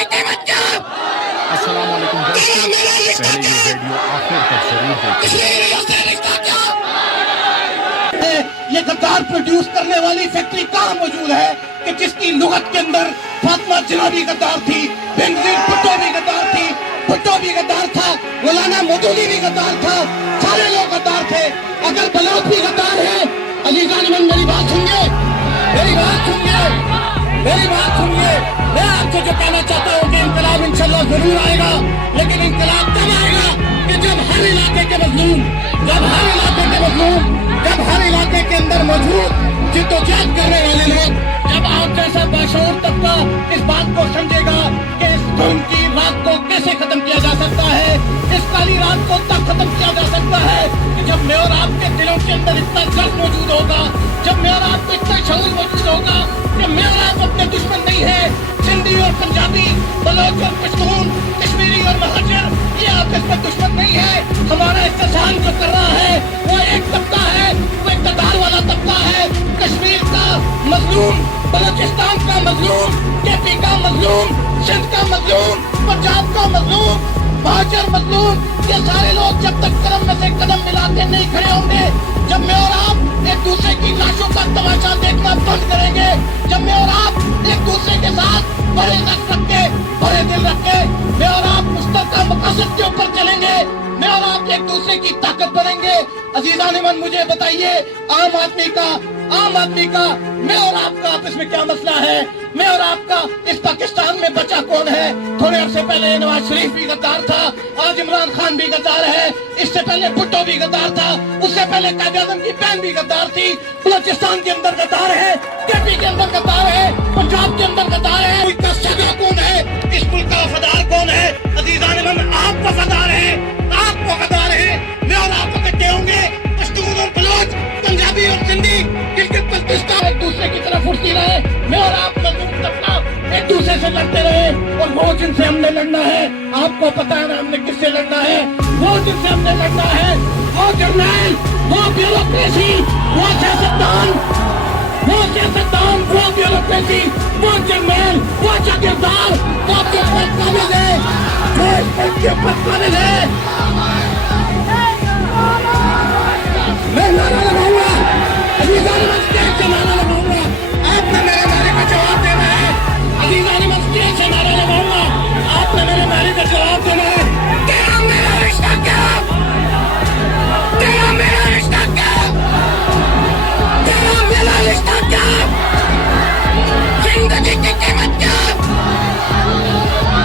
की कीमत क्या? अस्सलाम वालेकुम दोस्तों, पहले ये वीडियो आखिर तक जरूर देखें। रिश्ता क्या? ये गद्दार प्रोड्यूस करने वाली फैक्ट्री कहाँ मौजूद है कि जिसकी लुगत के अंदर फातिमा जिन्ना भी गद्दार थी, बेनजीर भुट्टो भी गद्दार थी, भुट्टो भी गद्दार था, मौलाना मौदूदी भी गद्दार था, सारे लोग गद्दार थे। अगर बलोच भी गद्दार है, अजीजान मन मेरी बात सुनिए, मेरी बात सुनिए, मेरी बात सुनिए। मैं आपसे जो कहना चाहता हूँ कि इंकलाब इंशाल्लाह जरूर आएगा, लेकिन इंकलाब तब आएगा कि जब हर इलाके के मजलूम, जब हर इलाके के मजलूम, जब हर इलाके के अंदर मौजूद जिद्दोजहद करने वाले लोग, जब आप जैसा बाशऊर तबका इस बात को समझेगा कि इस जुल्म की रात को कैसे खत्म किया जा सकता है, इस काली रात को तब खत्म किया जा सकता है कि जब मैं और आपके दिलों के अंदर इतना जज्ब मौजूद होगा, जब मैं और आपको इतना शऊर मौजूद होगा कि मैं और आप अपने दुश्मन नहीं है। सिंधी और पंजाबी, बलोच और पश्तून, कश्मीरी और महाजर, ये आपस में दुश्मन नहीं है। हमारा इस्तेसाल जो कर रहा है वो एक तबका है, वो इक़्तिदार वाला तबका है। कश्मीर का मजलूम, बलूचिस्तान का मजलूम, केपी का मजलूम, सिंध का मजलूम, पंजाब का मजलूम, महाजर मजलूम, ये सारे लोग जब तक कदम में से कदम मिलाते नहीं खड़े होंगे, जब मैं और आप एक दूसरे की लाशों का तमाशा देखना बंद करेंगे, जब मैं और आप एक दूसरे के साथ बड़े रख के, बड़े दिल रख के, मैं और आप मुस्तक़िल मक़सद के ऊपर चलेंगे, मैं और आप एक दूसरे की ताकत बनेंगे। अजीज़ान मन मुझे बताइए, आम आदमी का मैं और आपका आपस में क्या मसला है? मैं और आपका इस पाकिस्तान में बचा कौन है? थोड़े अर्से पहले नवाज शरीफ भी गद्दार था, आज इमरान खान भी गद्दार है, इससे पहले भुट्टो भी गद्दार था, उससे पहले कायद आज़म की बहन भी गद्दार थी। बलूचिस्तान के अंदर गद्दार है, केपी के अंदर गद्दार है, पंजाब के अंदर गद्दार है। मुल्क का सगा कौन है? इस मुल्क का वफादार कौन है? अजीज़ान मन, आप वफादार है, आप वफादार है। मैं और आप इकट्ठे होंगे, पश्तून और बलोच, पंजाबी और सिंधी, गिलगित बल्तिस्तान एक दूसरे की तरफ उठती रहे, मैं और आप मजलूम तबका एक दूसरे से लड़ते रहे, और वो जिनसे हमने लड़ना है, आपको पता है ना हमने किससे लड़ना है? वो जिनसे हमने लड़ना है, वो जर्नैल, वो ब्यूरोक्रेसी, वो सियासतदान, वो सियासतदान, वो ब्यूरोक्रेसी, वो जर्नैल, वो जागीरदार, वो आपके ऊपर काबिल है, जो इस मुल्क के ऊपर काबिल है। मैं नारा लगाऊंगा, अजीज़ान मन स्टेज से नारा लगाऊंगा, आपने मेरे नारे का जवाब देना है। अजीज़ान मन स्टेज से नारा लगाऊंगा, आपने मेरे नारे का जवाब देना है। तेरा मेरा रिश्ता क्या? तेरा मेरा रिश्ता क्या? तेरा मेरा रिश्ता क्या? जिंदगी की कीमत क्या?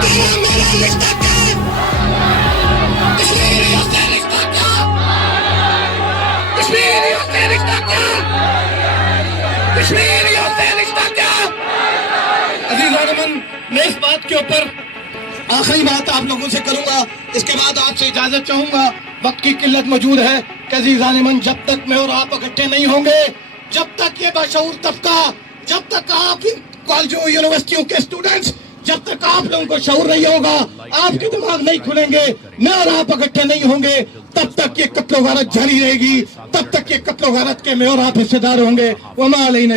तेरा मेरा रिश्ता क्या? कश्मीरियों से रिश्ता क्या? कश्मीरियों से रिश्ता क्या? कश्मीरियों से रिश्ता क्या? अजीज़ान मन, मैं इस बात के ऊपर आखिरी बात आप लोगों से करूंगा, इसके बाद आपसे इजाजत चाहूंगा। वक्त की किल्लत मौजूद है कि अजीज़ान मन, जब तक मैं और आप इकट्ठे नहीं होंगे, जब तक ये बाशऊर तबका, जब तक आप कॉलेजों यूनिवर्सिटियों के स्टूडेंट्स, जब तक आप लोगों को शऊर नहीं होगा, आपके दिमाग नहीं खुलेंगे, मैं और आप इकट्ठे नहीं होंगे, तब तक ये कत्ल वारत जारी रहेगी, तब तक ये कत्ल वारत के मैं और आप हिस्सेदार होंगे। वमा अलैना।